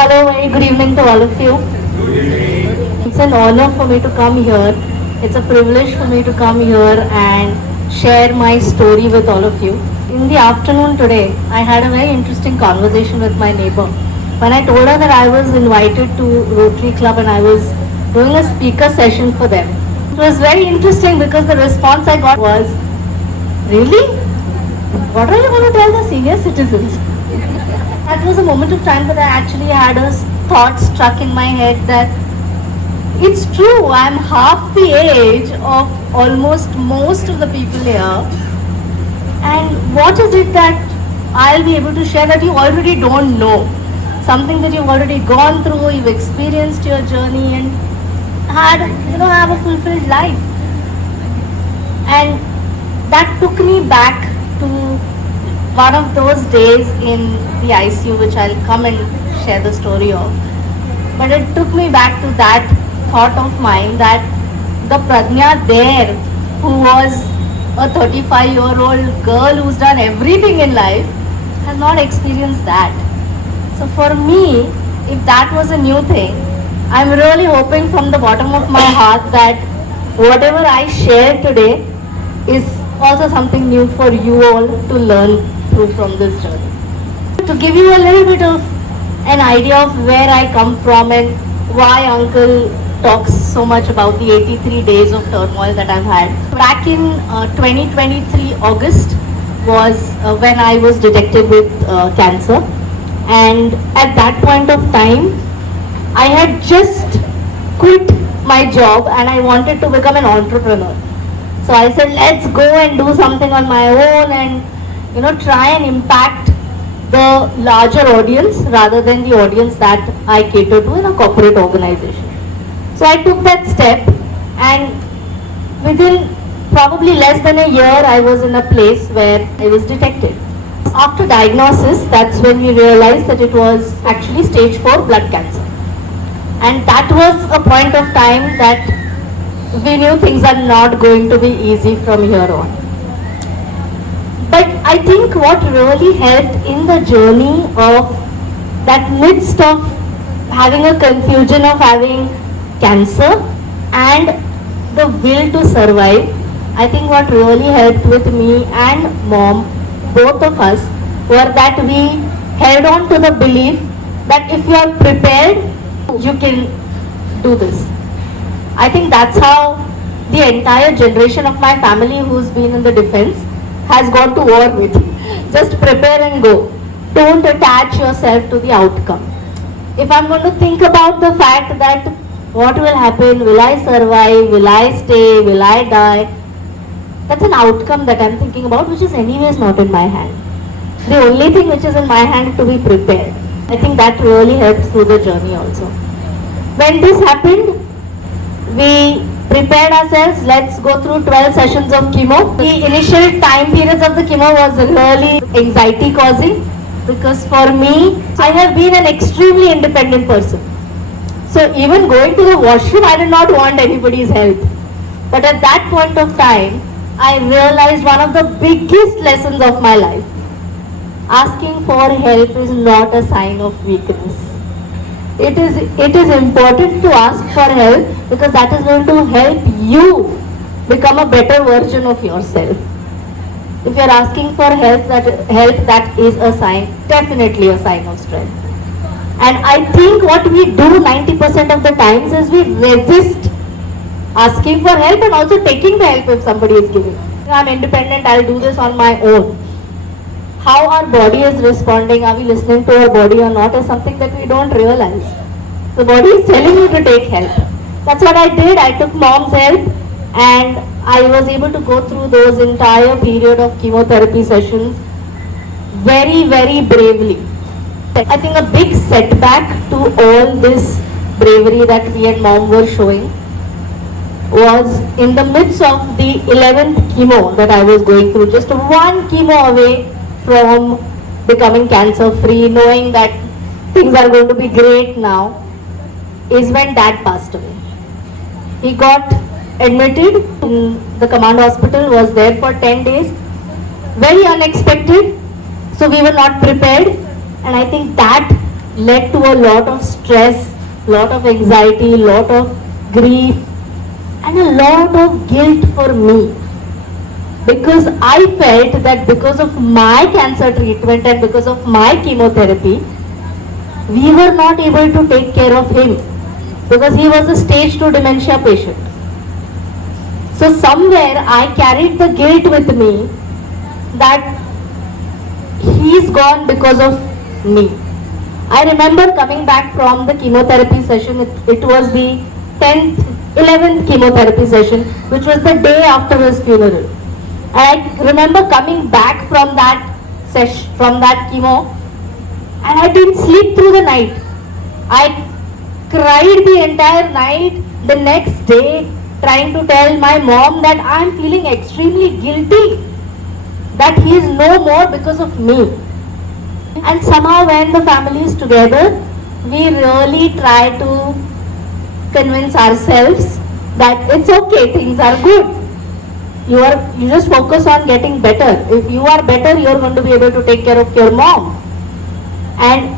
Hello, very good evening to all of you. It's an honor for me to come here. It's a privilege for me to come here and share my story with all of you. In the afternoon today, I had a very interesting conversation with my neighbor. When I told her that I was invited to Rotary Club and I was doing a speaker session for them, it was very interesting because the response I got was, "Really? What are you going to tell the senior citizens?" That was a moment of time that I actually had a thought struck in my head that it's true, I'm half the age of almost most of the people here. And what is it that I'll be able to share that you already don't know? Something that you've already gone through, you've experienced your journey and have a fulfilled life. And that took me back to one of those days in the ICU, which I'll come and share the story of. But it took me back to that thought of mine that the Pradnya there, who was a 35-year-old girl who's done everything in life, has not experienced that. So for me, if that was a new thing, I'm really hoping from the bottom of my heart that whatever I share today is also something new for you all to learn through from this journey. To give you a little bit of an idea of where I come from and why Uncle talks so much about the 83 days of turmoil that I've had. Back in 2023 August was when I was detected with cancer, and at that point of time I had just quit my job and I wanted to become an entrepreneur. So I said, let's go and do something on my own and try and impact the larger audience rather than the audience that I cater to in a corporate organization. So I took that step, and within probably less than a year I was in a place where I was detected. After diagnosis, that's when we realized that it was actually stage 4 blood cancer. And that was a point of time that we knew things are not going to be easy from here on. But I think what really helped in the journey of that midst of having a confusion of having cancer and the will to survive, I think what really helped with me and mom, both of us, were that we held on to the belief that if you are prepared, you can do this. I think that's how the entire generation of my family who's been in the defense has gone to war with. Just prepare and go. Don't attach yourself to the outcome. If I'm going to think about the fact that what will happen, will I survive, will I stay, will I die, that's an outcome that I'm thinking about, which is anyways not in my hand. The only thing which is in my hand is to be prepared. I think that really helped through the journey also. When this happened, we prepared ourselves. Let's go through 12 sessions of chemo. The initial time periods of the chemo was really anxiety causing, because for me, I have been an extremely independent person. So even going to the washroom, I did not want anybody's help. But at that point of time, I realized one of the biggest lessons of my life. Asking for help is not a sign of weakness. It is important to ask for help because that is going to help you become a better version of yourself. If you are asking for help, that is a sign, definitely a sign of strength. And I think what we do 90% of the times is we resist asking for help and also taking the help if somebody is giving. I'm independent, I'll do this on my own. How our body is responding, are we listening to our body or not, is something that we don't realize. The body is telling you to take help. That's what I did. I took mom's help and I was able to go through those entire period of chemotherapy sessions very, very bravely. I think a big setback to all this bravery that we and mom were showing was in the midst of the 11th chemo that I was going through, just one chemo away from becoming cancer free, knowing that things are going to be great now, is when dad passed away. He got admitted in the command hospital, was there for 10 days, very unexpected, so we were not prepared. And I think that led to a lot of stress, lot of anxiety, lot of grief, and a lot of guilt for me. Because I felt that because of my cancer treatment and because of my chemotherapy, we were not able to take care of him because he was a stage 2 dementia patient. So somewhere I carried the guilt with me that he's gone because of me. I remember coming back from the chemotherapy session, it was the 10th, 11th chemotherapy session, which was the day after his funeral. I remember coming back from that session, from that chemo, and I didn't sleep through the night. I cried the entire night. The next day, trying to tell my mom that I'm feeling extremely guilty that he is no more because of me. And somehow when the family is together, we really try to convince ourselves that it's okay, things are good. You just focus on getting better. If you are better, you're going to be able to take care of your mom. And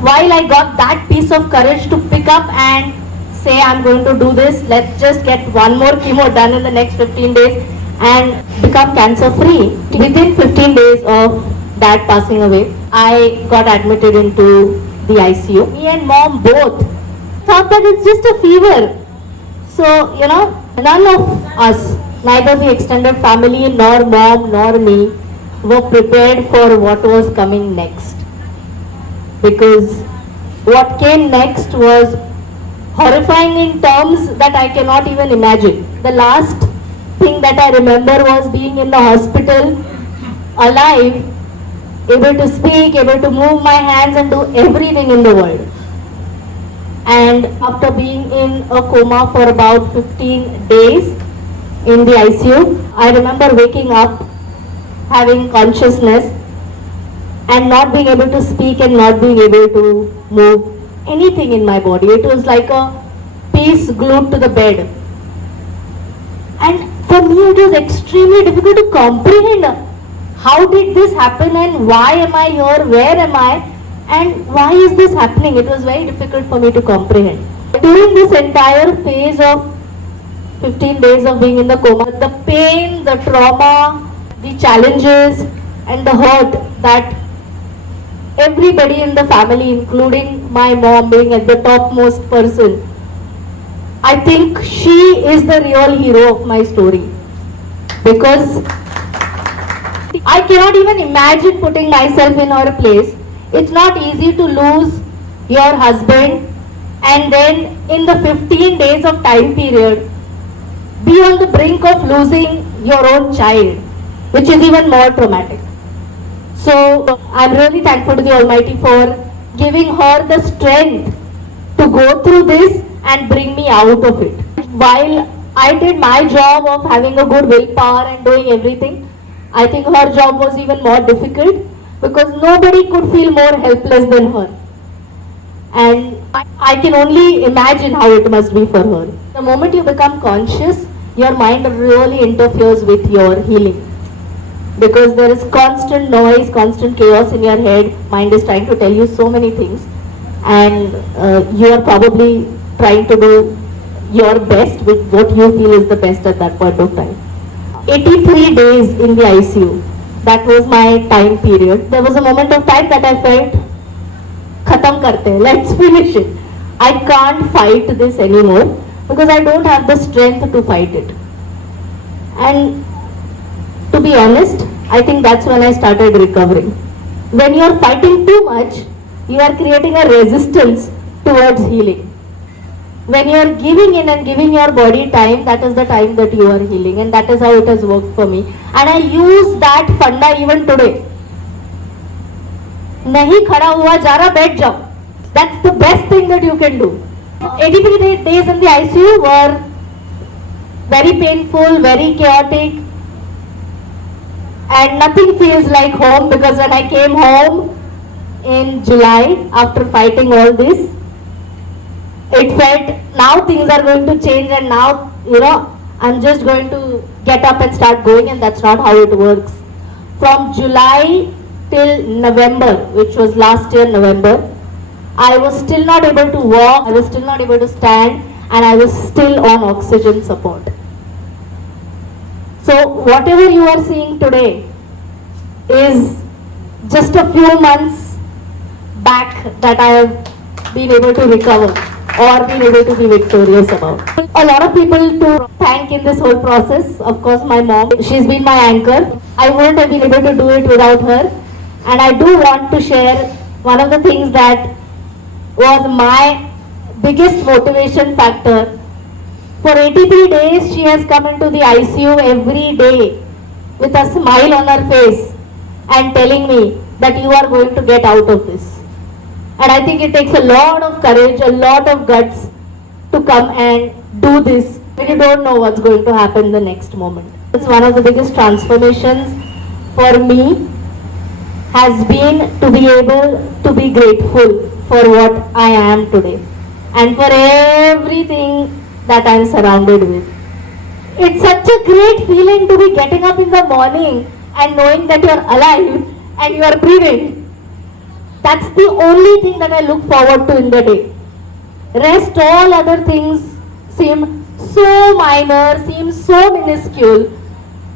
while I got that piece of courage to pick up and say I'm going to do this, let's just get one more chemo done in the next 15 days and become cancer free. Within 15 days of dad passing away, I got admitted into the ICU. Me and mom both thought that it's just a fever. So, none of us, neither the extended family nor mom nor me, were prepared for what was coming next. Because what came next was horrifying in terms that I cannot even imagine. The last thing that I remember was being in the hospital, alive, able to speak, able to move my hands and do everything in the world. And after being in a coma for about 15 days in the ICU, I remember waking up, having consciousness, and not being able to speak and not being able to move anything in my body. It was like a piece glued to the bed. And for me it was extremely difficult to comprehend how did this happen and why am I here, where am I, and why is this happening. It was very difficult for me to comprehend. During this entire phase of 15 days of being in the coma, the pain, the trauma, the challenges and the hurt that everybody in the family, including my mom being at the topmost person, I think she is the real hero of my story. Because I cannot even imagine putting myself in her place. It's not easy to lose your husband and then in the 15 days of time period be on the brink of losing your own child, which is even more traumatic. So I'm really thankful to the Almighty for giving her the strength to go through this and bring me out of it. While I did my job of having a good willpower and doing everything, I think her job was even more difficult because nobody could feel more helpless than her. And I can only imagine how it must be for her. The moment you become conscious, your mind really interferes with your healing. Because there is constant noise, constant chaos in your head. Mind is trying to tell you so many things. And you are probably trying to do your best with what you feel is the best at that point of time. 83 days in the ICU. That was my time period. There was a moment of time that I felt, khatam karte, let's finish it. I can't fight this anymore because I don't have the strength to fight it. And to be honest, I think that's when I started recovering. When you are fighting too much, you are creating a resistance towards healing. When you are giving in and giving your body time, that is the time that you are healing, and that is how it has worked for me. And I use that funda even today. Nahi khada hua ja raha, baith jao. That's the best thing that you can do. 83 days in the ICU were very painful, very chaotic, and nothing feels like home because when I came home in July after fighting all this, it felt now things are going to change and now, I'm just going to get up and start going, and that's not how it works. From July till November, which was last year November, I was still not able to walk, I was still not able to stand, and I was still on oxygen support. So whatever you are seeing today is just a few months back that I have been able to recover or been able to be victorious about. A lot of people to thank in this whole process. Of course, my mom, she's been my anchor. I wouldn't have been able to do it without her. And I do want to share one of the things that was my biggest motivation factor. For 83 days, she has come into the ICU every day with a smile on her face and telling me that you are going to get out of this. And I think it takes a lot of courage, a lot of guts to come and do this when you don't know what's going to happen the next moment. It's one of the biggest transformations for me has been to be able to be grateful for what I am today and for everything that I am surrounded with. It's such a great feeling to be getting up in the morning and knowing that you are alive and you are breathing. That's the only thing that I look forward to in the day. Rest, all other things seem so minor, seem so minuscule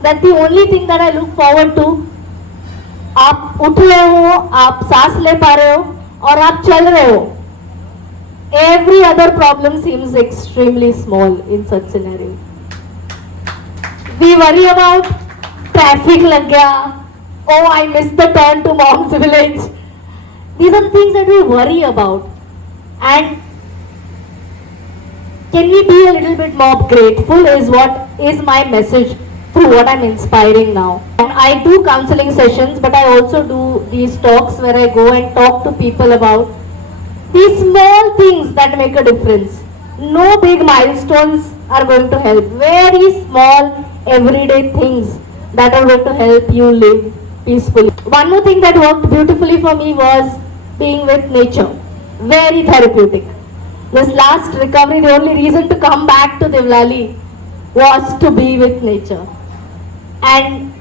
that the only thing that I look forward to, आप उठ रहे हो, आप सांस ले पा रहे हो और आप चल रहे हो. Every other problem seems extremely small in such scenario. We worry about traffic lag gaya. Oh, I missed the turn to mom's village. These are the things that we worry about. And can we be a little bit more grateful is what is my message through what I'm inspiring now. And I do counseling sessions, but I also do these talks where I go and talk to people about these small things that make a difference. No big milestones are going to help. Very small, everyday things that are going to help you live peacefully. One more thing that worked beautifully for me was being with nature. Very therapeutic. This last recovery, the only reason to come back to Devlali was to be with nature. And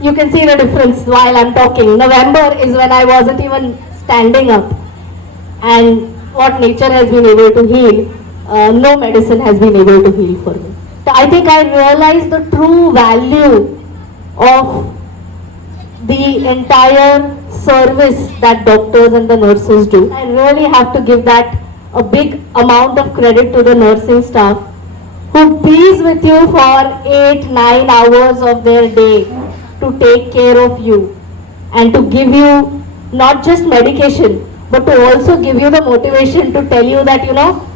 you can see the difference while I'm talking. November is when I wasn't even standing up. And what nature has been able to heal, no medicine has been able to heal for me. So I think I realized the true value of the entire service that doctors and the nurses do. I really have to give that a big amount of credit to the nursing staff who bees with you for 8-9 hours of their day to take care of you and to give you not just medication but to also give you the motivation to tell you that, you know,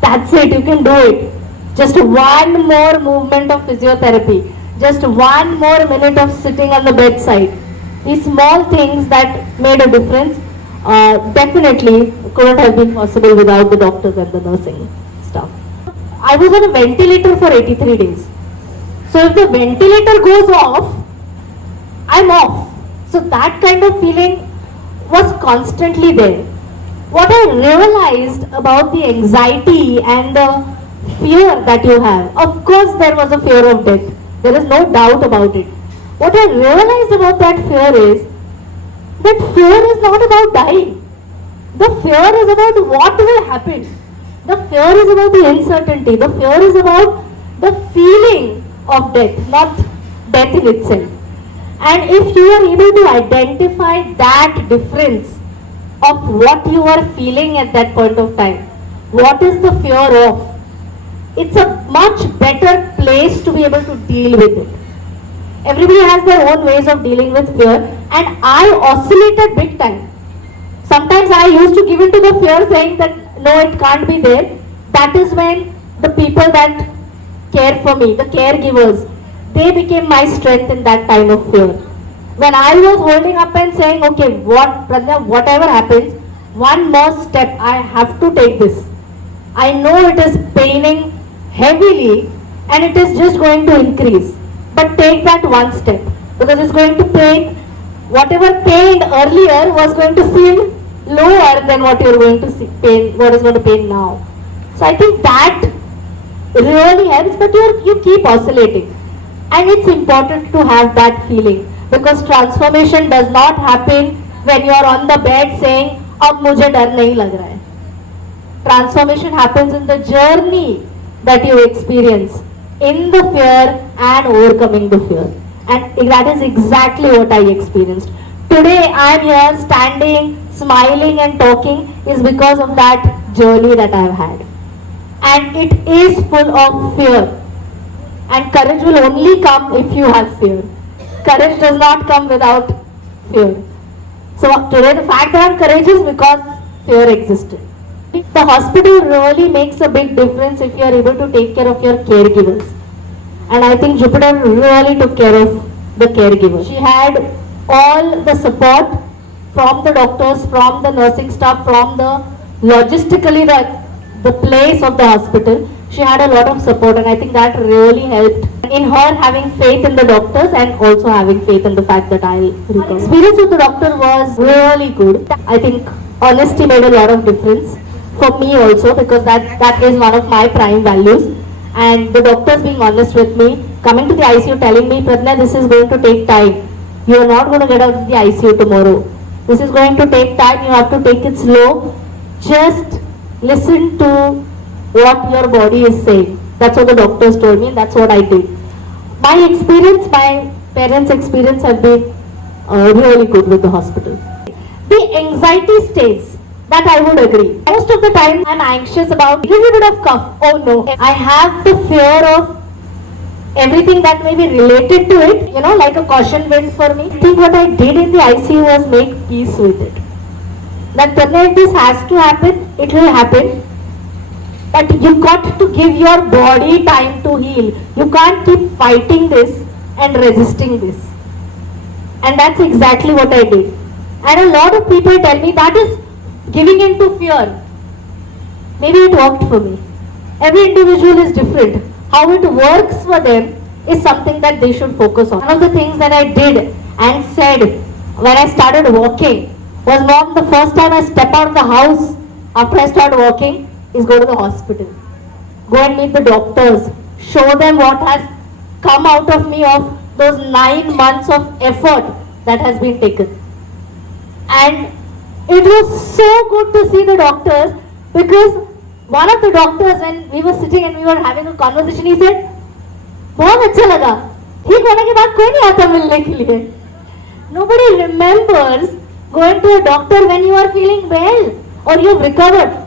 that's it, you can do it. Just one more movement of physiotherapy, just one more minute of sitting on the bedside. These small things that made a difference definitely couldn't have been possible without the doctors and the nursing staff. I was on a ventilator for 83 days. So if the ventilator goes off, I'm off. So that kind of feeling was constantly there. What I realized about the anxiety and the fear that you have, of course there was a fear of death. There is no doubt about it. What I realized about that fear is that fear is not about dying. The fear is about what will happen. The fear is about the uncertainty. The fear is about the feeling of death, not death in itself. And if you are able to identify that difference of what you are feeling at that point of time, what is the fear of, it's a much better place to be able to deal with it. Everybody has their own ways of dealing with fear, and I oscillated big time. Sometimes I used to give in to the fear saying that no, it can't be there. That is when the people that care for me, the caregivers, they became my strength in that time of fear. When I was holding up and saying, okay, whatever happens, one more step, I have to take this. I know it is paining heavily and it is just going to increase. But take that one step, because it's going to pain. Whatever pained earlier was going to seem lower than what you're going to see pain, what is going to pain now. So I think that really helps, but you keep oscillating. And it's important to have that feeling, because transformation does not happen when you're on the bed saying, अब मुझे डर नहीं लग रहा है. Transformation happens in the journey that you experience, in the fear and overcoming the fear. And that is exactly what I experienced. Today I am here standing, smiling and talking is because of that journey that I have had. And it is full of fear. And courage will only come if you have fear. Courage does not come without fear. So today the fact that I am courageous because fear existed. The hospital really makes a big difference if you are able to take care of your caregivers. And I think Jupiter really took care of the caregivers. She had all the support from the doctors, from the nursing staff, from the logistically the place of the hospital. She had a lot of support, and I think that really helped in her having faith in the doctors and also having faith in the fact that I'll recover. Experience with the doctor was really good. I think honesty made a lot of difference for me also, because that is one of my prime values. And the doctors being honest with me, coming to the ICU telling me, Pradnya, this is going to take time. You are not going to get out of the ICU tomorrow. This is going to take time. You have to take it slow. Just listen to what your body is saying. That's what the doctors told me, and that's what I did. My experience, my parents' experience have been really good with the hospital. The anxiety stays. That I would agree. Most of the time I'm anxious about a little bit of cough. Oh no. I have the fear of everything that may be related to it, like a caution went for me. I think what I did in the ICU was make peace with it. That if this has to happen, it will happen. But you got to give your body time to heal. You can't keep fighting this and resisting this. And that's exactly what I did. And a lot of people tell me that is giving in to fear. Maybe it worked for me. Every individual is different. How it works for them is something that they should focus on. One of the things that I did and said when I started walking was, Mom, the first time I step out of the house after I start walking is go to the hospital. Go and meet the doctors. Show them what has come out of me of those 9 months of effort that has been taken. And it was so good to see the doctors, because one of the doctors, when we were sitting and we were having a conversation, he said, बहुत अच्छा लगा, ठीक होने के बाद कोई नहीं आता मिलने के लिए. Nobody remembers going to a doctor when you are feeling well or you've recovered.